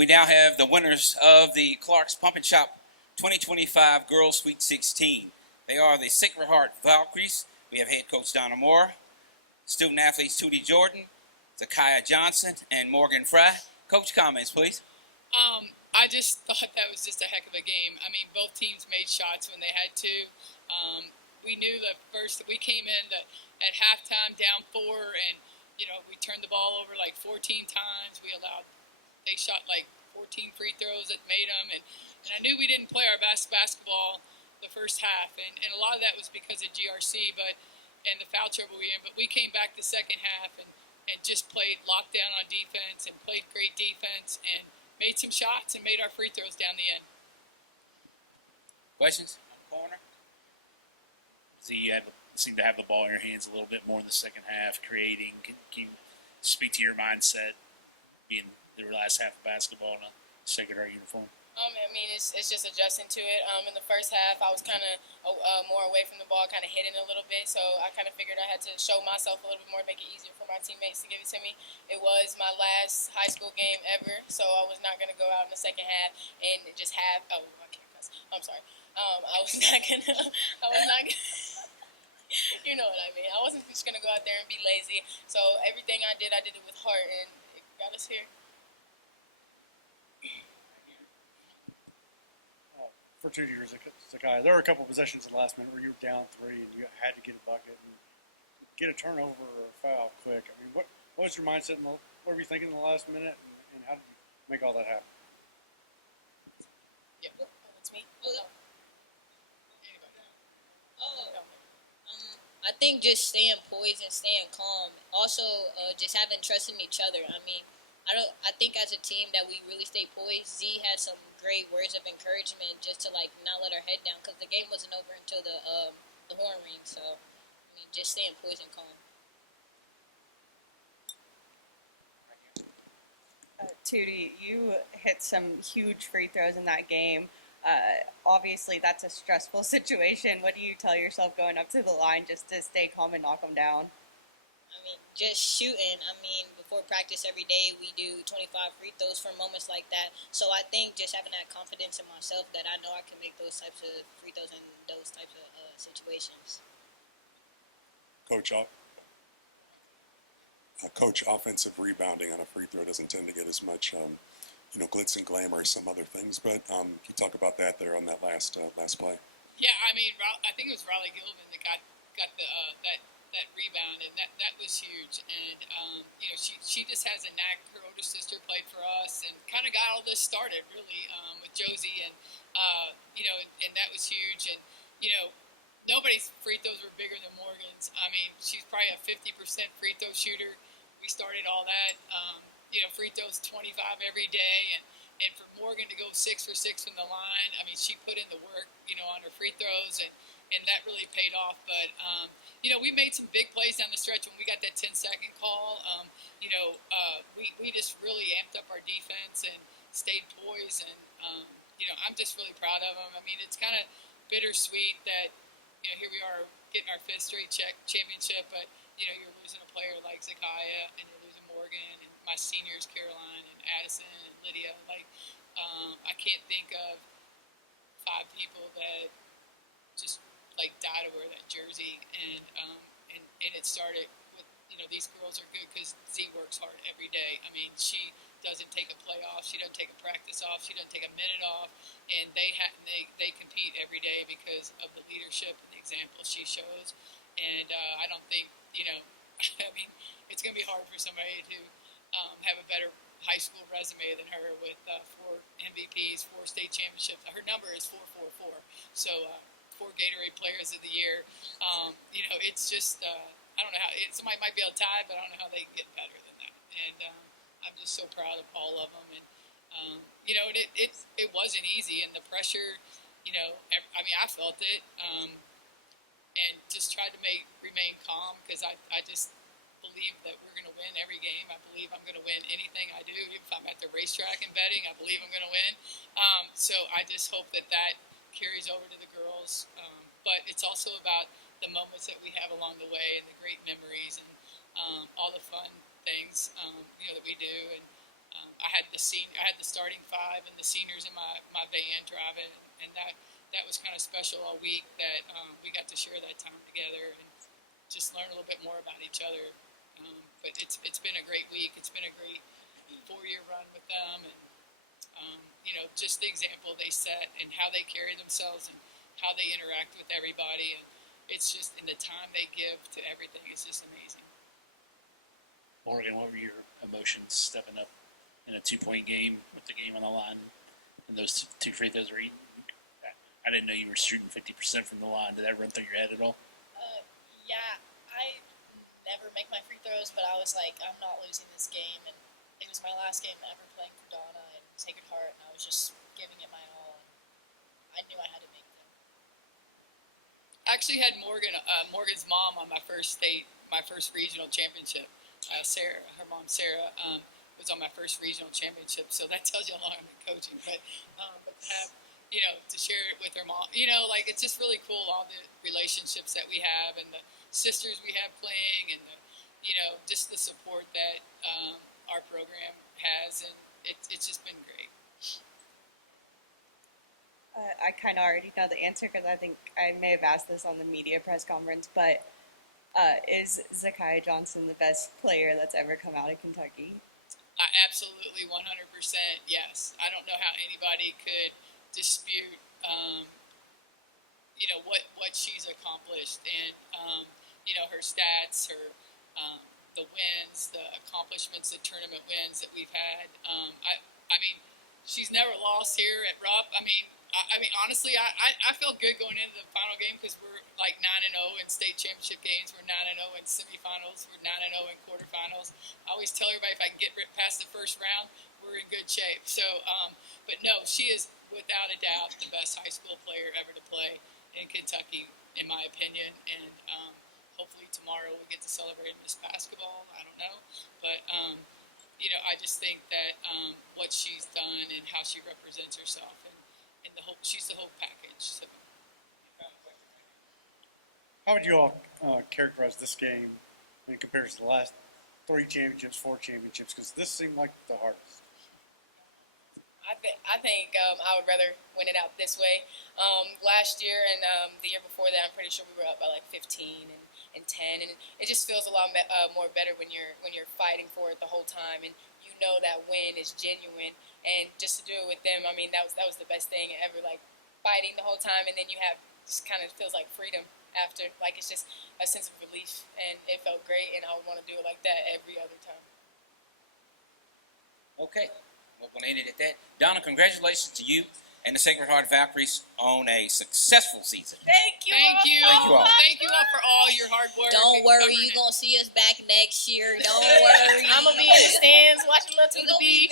We now have the winners of the Clark's Pump and Shop 2025 Girls Sweet 16. They are the Sacred Heart Valkyries. We have head coach Donna Moore, student athletes Tootie Jordan, Zakiah Johnson, and Morgan Fry. Coach, comments, please. I just thought that was just a heck of a game. I mean, both teams made shots when they had to. We knew that first we came in at halftime down 4, and we turned the ball over like 14 times. They shot like 14 free throws that made them, and I knew we didn't play our best basketball the first half, and a lot of that was because of GRC, and the foul trouble we were in. But we came back the second half and just played lockdown on defense and played great defense and made some shots and made our free throws down the end. Questions? Corner. So you seem to have the ball in your hands a little bit more in the second half, creating. Can you speak to your mindset being the last half of basketball in a Sacred Heart uniform? I mean, it's just adjusting to it. In the first half, I was kind of more away from the ball, kind of hitting a little bit. So I kind of figured I had to show myself a little bit more, make it easier for my teammates to give it to me. It was my last high school game ever, so I was not going to go out in the second half and just have. Oh, I can't cuss. I'm sorry. I was not gonna. You know what I mean. I wasn't just gonna go out there and be lazy. So everything I did it with heart, and it got us here. For 2 years, Zakiah, there were a couple of possessions in the last minute where you were down 3 and you had to get a bucket and get a turnover or a foul quick. I mean, what was your mindset? What were you thinking in the last minute, and how did you make all that happen? Yeah, it's me. I think just staying poised and staying calm. Also, just having trust in each other. I mean, I think as a team that we really stay poised. Z had some great words of encouragement just to not let our head down because the game wasn't over until the horn ring. So I mean, just staying poised and calm. Tootie, you hit some huge free throws in that game. Obviously, that's a stressful situation. What do you tell yourself going up to the line just to stay calm and knock them down? I mean, just shooting. I mean, before practice every day, we do 25 free throws for moments like that. So I think just having that confidence in myself that I know I can make those types of free throws in those types of situations. Coach, offensive rebounding on a free throw doesn't tend to get as much, glitz and glamour as some other things. But can you talk about that there on that last play? Yeah, I mean, I think it was Riley Gilman that got that rebound, and that was huge. And she just has a knack. Her older sister played for us, and kind of got all this started really with Josie, and and that was huge. And nobody's free throws were bigger than Morgan's. I mean, she's probably a 50% free throw shooter. We started all that. Free throws 25 every day, and for Morgan to go 6 for 6 from the line, I mean, she put in the work, on her free throws, and that really paid off. But, we made some big plays down the stretch when we got that 10-second call. We just really amped up our defense and stayed poised, and, I'm just really proud of them. I mean, it's kind of bittersweet that, here we are getting our 5th straight championship, but, you're losing a player like Zakiah, and you're losing Morgan, and my seniors, Caroline and Addison and Lydia. I can't think of 5 people that just die to wear that jersey, and it started with these girls are good because Z works hard every day. I mean, she doesn't take a play off, she doesn't take a practice off, she doesn't take a minute off, and they compete every day because of the leadership and the example she shows. And I don't think I mean, it's going to be hard for somebody to have a better high school resume than her with 4 MVPs, 4 state championships. Her number is 444. So 4 Gatorade Players of the Year. It's just I don't know how somebody might be able to tie, but I don't know how they can get better than that. And I'm just so proud of all of them. And it wasn't easy, and the pressure. I mean, I felt it, and just tried to remain calm because I just believe that we're going to win every game. I believe I'm going to win anything I do. If I'm at the racetrack and betting, I believe I'm going to win. So I just hope that carries over to the girls. But it's also about the moments that we have along the way and the great memories and all the fun things that we do. And I had the starting five and the seniors in my van driving, and that was kind of special all week that we got to share that time together and just learn a little bit more about each other. But it's been a great week. It's been a great 4-year run with them, and just the example they set and how they carry themselves and how they interact with everybody, and it's just in the time they give to everything. It's just amazing. Morgan, what were your emotions stepping up in a 2-point game with the game on the line and those two free throws were eaten? I didn't know you were shooting 50% from the line. Did that run through your head at all? Yeah, I never make my free throws, but I was like, I'm not losing this game, and it was my last game ever playing for Donna and Sacred Heart, and I was just giving it my all. And I knew I had to make them. I actually had Morgan's mom on my first regional championship. Sarah, her mom Sarah, was on my first regional championship, so that tells you how long I've been coaching. But to have, to share it with her mom, it's just really cool, all the relationships that we have and the sisters we have playing, and just the support that our program has, and it's just been great. I kind of already know the answer because I think I may have asked this on the media press conference, but is Zakiya Johnson the best player that's ever come out of Kentucky? Absolutely, 100%, yes. I don't know how anybody could dispute, what she's accomplished, and her stats, the wins, the accomplishments, the tournament wins that we've had. I mean, she's never lost here at Rupp. I mean, honestly, I felt good going into the final game because we're like 9-0 in state championship games. We're 9-0 in semifinals. We're 9-0 in quarterfinals. I always tell everybody if I can get past the first round, we're in good shape. So, but no, she is without a doubt the best high school player ever to play in Kentucky, in my opinion. And hopefully tomorrow we get to celebrate Miss Basketball. I don't know, but I just think that what she's done and how she represents herself, and she's the whole package. So. How would you all characterize this game in comparison to the last 4 championships? Because this seemed like the hardest. I think I would rather win it out this way. Last year and the year before that, I'm pretty sure we were up by like 15 and 10, and it just feels a lot more better when you're fighting for it the whole time, and that win is genuine. And just to do it with them, I mean, that was the best thing ever. Like fighting the whole time, and then you have just kind of feels like freedom after. Like it's just a sense of relief, and it felt great. And I would want to do it like that every other time. Okay, we'll end it at that. Donna, congratulations to you and the Sacred Heart Valkyries on a successful season. Thank you. Thank you. Thank you all. Thank you all for all your hard work. Don't worry, you're going to see us back next year. Don't worry. I'm going to be in the stands watching Little to the Beat.